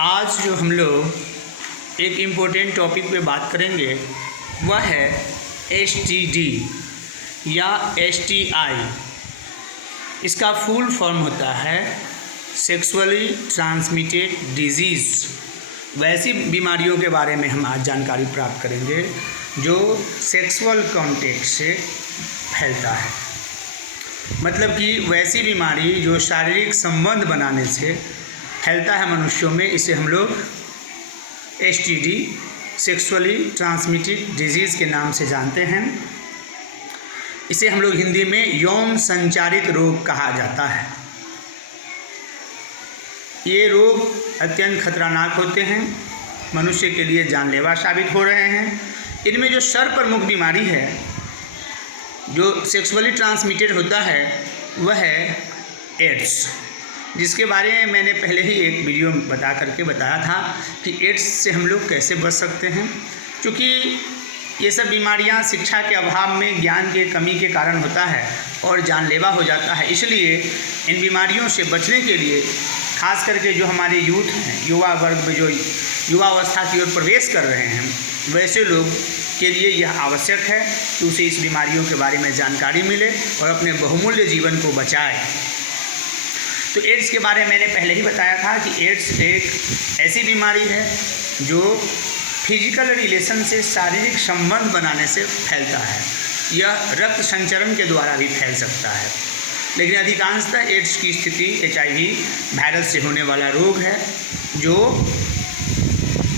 आज जो हम लोग एक इम्पोर्टेंट टॉपिक पे बात करेंगे वह है एसटीडी या एसटीआई। इसका फुल फॉर्म होता है सेक्सुअली ट्रांसमिटेड डिजीज़। वैसी बीमारियों के बारे में हम आज जानकारी प्राप्त करेंगे जो सेक्सुअल कॉन्टैक्ट से फैलता है। मतलब कि वैसी बीमारी जो शारीरिक संबंध बनाने से फैलता है मनुष्यों में, इसे हम लोग एसटीडी सेक्सुअली ट्रांसमिटेड डिजीज़ के नाम से जानते हैं। इसे हम लोग हिंदी में यौन संचारित रोग कहा जाता है। ये रोग अत्यंत खतरनाक होते हैं, मनुष्य के लिए जानलेवा साबित हो रहे हैं। इनमें जो सर्वप्रमुख बीमारी है जो सेक्सुअली ट्रांसमिटेड होता है वह है एड्स, जिसके बारे में मैंने पहले ही एक वीडियो बता करके बताया था कि एड्स से हम लोग कैसे बच सकते हैं। क्योंकि ये सब बीमारियां शिक्षा के अभाव में, ज्ञान के कमी के कारण होता है और जानलेवा हो जाता है। इसलिए इन बीमारियों से बचने के लिए खास करके जो हमारे यूथ हैं, युवा वर्ग में जो युवावस्था की ओर प्रवेश कर रहे हैं, वैसे लोग के लिए यह आवश्यक है कि उसे इस बीमारियों के बारे में जानकारी मिले और अपने बहुमूल्य जीवन को बचाए। तो एड्स के बारे में मैंने पहले ही बताया था कि एड्स एक ऐसी बीमारी है जो फिजिकल रिलेशन से, शारीरिक संबंध बनाने से फैलता है। यह रक्त संचरण के द्वारा भी फैल सकता है, लेकिन अधिकांशतः एड्स की स्थिति एचआईवी वायरस से होने वाला रोग है जो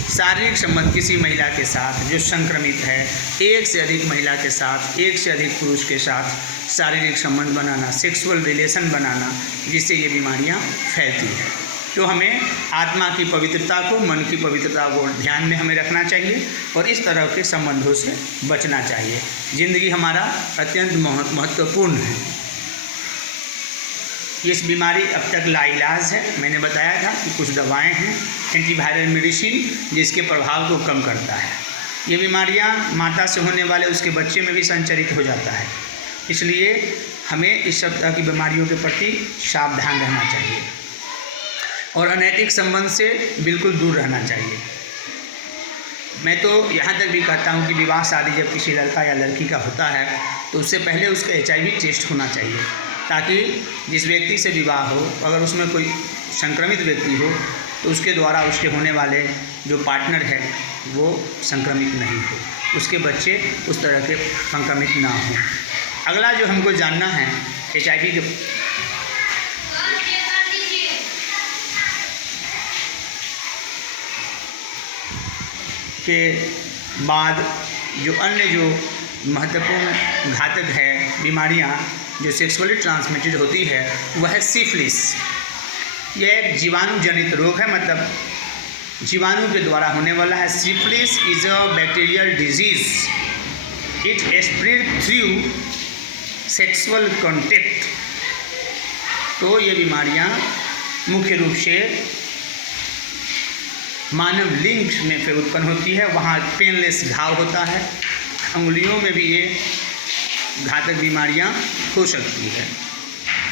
शारीरिक संबंध किसी महिला के साथ जो संक्रमित है, एक से अधिक महिला के साथ, एक से अधिक पुरुष के साथ शारीरिक संबंध बनाना, सेक्सुअल रिलेशन बनाना, जिससे ये बीमारियां फैलती हैं। तो हमें आत्मा की पवित्रता को, मन की पवित्रता को ध्यान में हमें रखना चाहिए और इस तरह के संबंधों से बचना चाहिए। जिंदगी हमारा अत्यंत महत्वपूर्ण है। इस बीमारी अब तक लाइलाज है। मैंने बताया था कि कुछ दवाएं हैं, एंटीवायरल मेडिसिन, जिसके प्रभाव को कम करता है। ये बीमारियां माता से होने वाले उसके बच्चे में भी संचरित हो जाता है। इसलिए हमें इस सब तरह की बीमारियों के प्रति सावधान रहना चाहिए और अनैतिक संबंध से बिल्कुल दूर रहना चाहिए। मैं तो यहाँ तक भी कहता हूँ कि विवाह शादी जब किसी लड़का या लड़की का होता है तो उससे पहले उसका एचआईवी टेस्ट होना चाहिए, ताकि जिस व्यक्ति से विवाह हो, अगर उसमें कोई संक्रमित व्यक्ति हो तो उसके द्वारा उसके होने वाले जो पार्टनर है वो संक्रमित नहीं हो, उसके बच्चे उस तरह के संक्रमित ना हों। अगला जो हमको जानना है एचआईवी के बाद जो अन्य जो महत्वपूर्ण घातक है बीमारियां जो सेक्सुअली ट्रांसमिटेड होती है वह है सिफिलिस। यह एक जीवाणु जनित रोग है, मतलब जीवाणु के द्वारा होने वाला है। Syphilis is a bacterial disease. It spread through sexual contact. तो ये बीमारियां मुख्य रूप से मानव लिंग में से उत्पन्न होती है। वहाँ पेनलेस घाव होता है। अंगुलियों में भी ये घातक बीमारियां हो सकती है,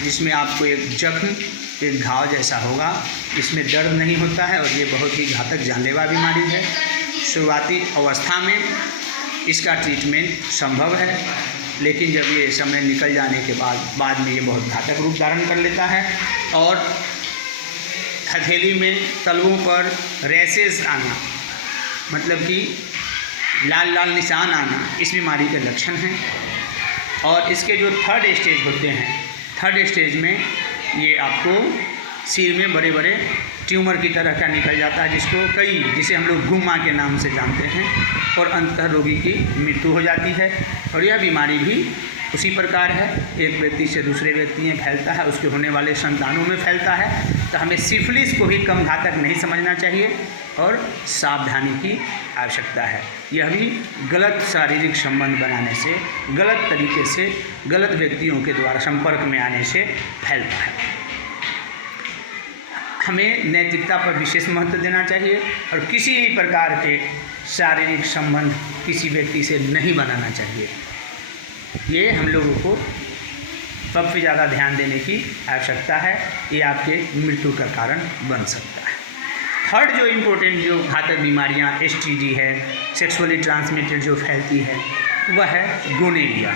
जिसमें आपको एक जख्म, एक घाव जैसा होगा, इसमें दर्द नहीं होता है और ये बहुत ही घातक जानलेवा बीमारी है। शुरुआती अवस्था में इसका ट्रीटमेंट संभव है, लेकिन जब ये समय निकल जाने के बाद में ये बहुत घातक रूप धारण कर लेता है और हथेली में, तलवों पर रैसेस आना, मतलब कि लाल लाल निशान आना, इस बीमारी के लक्षण हैं। और इसके जो थर्ड स्टेज होते हैं, थर्ड स्टेज में ये आपको सिर में बड़े बड़े ट्यूमर की तरह का निकल जाता है, जिसे हम लोग गुम्मा के नाम से जानते हैं, और अंततः रोगी की मृत्यु हो जाती है। और यह बीमारी भी उसी प्रकार है, एक व्यक्ति से दूसरे व्यक्ति में फैलता है, उसके होने वाले संतानों में फैलता है। तो हमें सिफिलिस को भी कम घातक नहीं समझना चाहिए और सावधानी की आवश्यकता है। यह भी गलत शारीरिक संबंध बनाने से, गलत तरीके से, गलत व्यक्तियों के द्वारा संपर्क में आने से फैलता है। हमें नैतिकता पर विशेष महत्व देना चाहिए और किसी भी प्रकार के शारीरिक संबंध किसी व्यक्ति से नहीं बनाना चाहिए। ये हम लोगों को सबसे ज़्यादा ध्यान देने की आवश्यकता है। ये आपके मृत्यु का कारण बन सकता है। थर्ड जो इम्पोर्टेंट जो घातक बीमारियां STD है, सेक्सुअली ट्रांसमिटेड जो फैलती है, वह है गोनेरिया,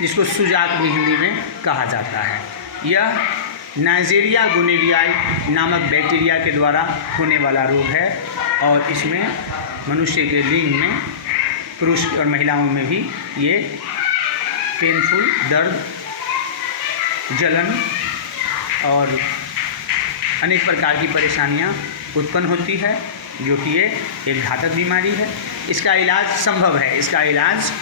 जिसको सुजाक भी हिंदी में कहा जाता है। यह नाइजेरिया गोनेरियाई नामक बैक्टीरिया के द्वारा होने वाला रोग है और इसमें मनुष्य के लिंग में पुरुष और महिलाओं में भी ये पेनफुल दर्द, जलन और अनेक प्रकार की परेशानियां उत्पन्न होती है, जो कि ये एक घातक बीमारी है। इसका इलाज संभव है। इसका इलाज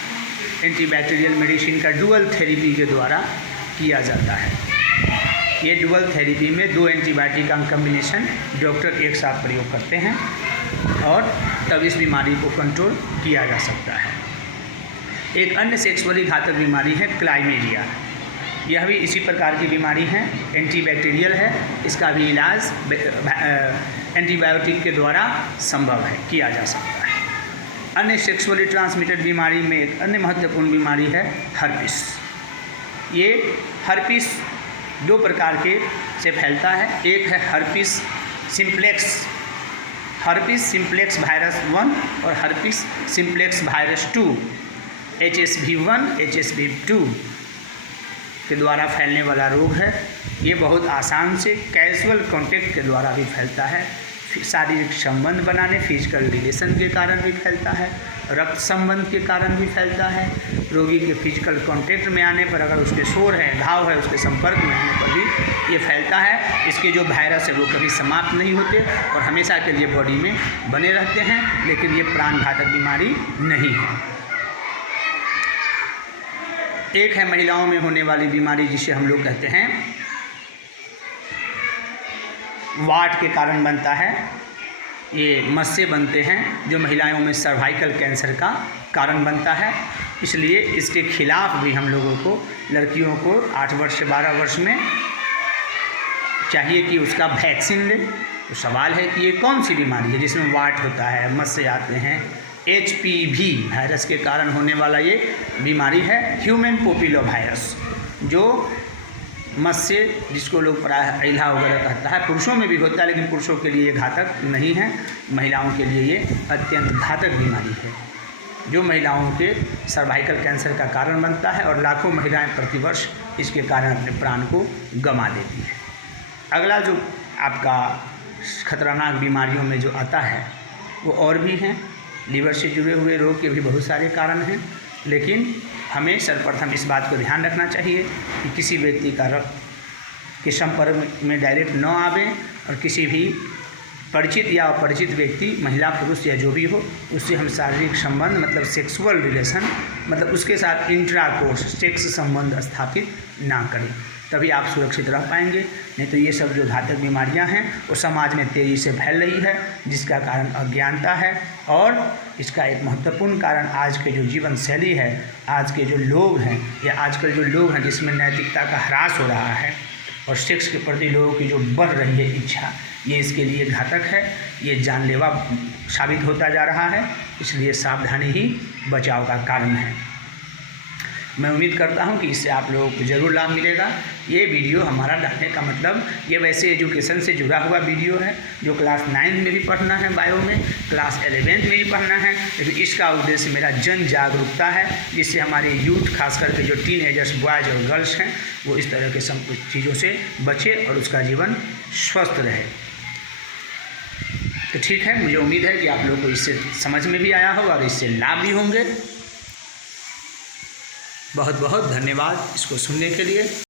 एंटीबैक्टीरियल मेडिसिन का डुअल थेरेपी के द्वारा किया जाता है। ये डुअल थेरेपी में 2 एंटीबायोटिक का कम्बिनेशन डॉक्टर एक साथ प्रयोग करते हैं और तब इस बीमारी को कंट्रोल किया जा सकता है। एक अन्य सेक्सुअली घातक बीमारी है क्लाइमेरिया। यह भी इसी प्रकार की बीमारी है, एंटीबैक्टीरियल है। इसका भी इलाज एंटीबायोटिक के द्वारा संभव है, किया जा सकता है। अन्य सेक्सुअली ट्रांसमिटेड बीमारी में एक अन्य महत्वपूर्ण बीमारी है हर्पिस। ये हर्पिस 2 प्रकार के से फैलता है। एक है हर्पिस सिम्प्लेक्स वायरस 1 और herpes simplex virus 2 HSV1 HSV2 के द्वारा फैलने वाला रोग है। ये बहुत आसान से कैजुअल कॉन्टेक्ट के द्वारा भी फैलता है। शारीरिक संबंध बनाने, फिजिकल रिलेशन के कारण भी फैलता है, रक्त संबंध के कारण भी फैलता है। रोगी के फिजिकल कॉन्टेक्ट में आने पर, अगर उसके सोर है, घाव है, उसके संपर्क में आने पर भी ये फैलता है। इसके जो वायरस है वो कभी समाप्त नहीं होते और हमेशा के लिए बॉडी में बने रहते हैं, लेकिन ये प्राणघातक बीमारी नहीं है। एक है महिलाओं में होने वाली बीमारी, जिसे हम लोग कहते हैं वाट के कारण बनता है। ये मस्से बनते हैं जो महिलाओं में सर्वाइकल कैंसर का कारण बनता है। इसलिए इसके खिलाफ भी हम लोगों को, लड़कियों को 8 वर्ष से 12 वर्ष में चाहिए कि उसका वैक्सीन ले। तो सवाल है कि ये कौन सी बीमारी है जिसमें वाट होता है, मस्से आते हैं। HPV वायरस के कारण होने वाला ये बीमारी है, ह्यूमन पोपिलो वायरस, जो मस्से, जिसको लोग प्रायः अइल्हा वगैरह कहता है, पुरुषों में भी होता है, लेकिन पुरुषों के लिए ये घातक नहीं है। महिलाओं के लिए ये अत्यंत घातक बीमारी है, जो महिलाओं के सर्वाइकल कैंसर का कारण बनता है और लाखों महिलाएं प्रतिवर्ष इसके कारण अपने प्राण को गंवा देती हैं। अगला जो आपका खतरनाक बीमारियों में जो आता है वो और भी हैं। लीवर से जुड़े हुए रोग के भी बहुत सारे कारण हैं, लेकिन हमें सर्वप्रथम इस बात को ध्यान रखना चाहिए कि किसी व्यक्ति का रक्त के संपर्क में डायरेक्ट न आवे और किसी भी परिचित या अपरिचित व्यक्ति, महिला पुरुष या जो भी हो, उससे हम शारीरिक संबंध मतलब सेक्सुअल रिलेशन मतलब उसके साथ इंट्राकोर्स सेक्स संबंध स्थापित ना करें, तभी आप सुरक्षित रह पाएंगे। नहीं तो ये सब जो घातक बीमारियां हैं वो समाज में तेज़ी से फैल रही है, जिसका कारण अज्ञानता है। और इसका एक महत्वपूर्ण कारण आज के जो जीवन शैली है, आज के जो लोग हैं या आजकल जो लोग हैं जिसमें नैतिकता का ह्रास हो रहा है और सेक्स के प्रति लोगों की जो बढ़ रही है इच्छा, ये इसके लिए घातक है। ये जानलेवा साबित होता जा रहा है, इसलिए सावधानी ही बचाव का कारण है। मैं उम्मीद करता हूं कि इससे आप लोगों को ज़रूर लाभ मिलेगा। ये वीडियो हमारा डालने का मतलब, ये वैसे एजुकेशन से जुड़ा हुआ वीडियो है, जो क्लास 9 में भी पढ़ना है, बायो में क्लास 11 में भी पढ़ना है, लेकिन इसका उद्देश्य मेरा जन जागरूकता है, जिससे हमारे यूथ खास करके जो टीनएजर्स बॉयज़ और गर्ल्स हैं वो इस तरह के सब चीज़ों से बचे और उसका जीवन स्वस्थ रहे। तो ठीक है, मुझे उम्मीद है कि आप लोगों को इससे समझ में भी आया होगा और इससे लाभ भी होंगे। बहुत बहुत धन्यवाद इसको सुनने के लिए।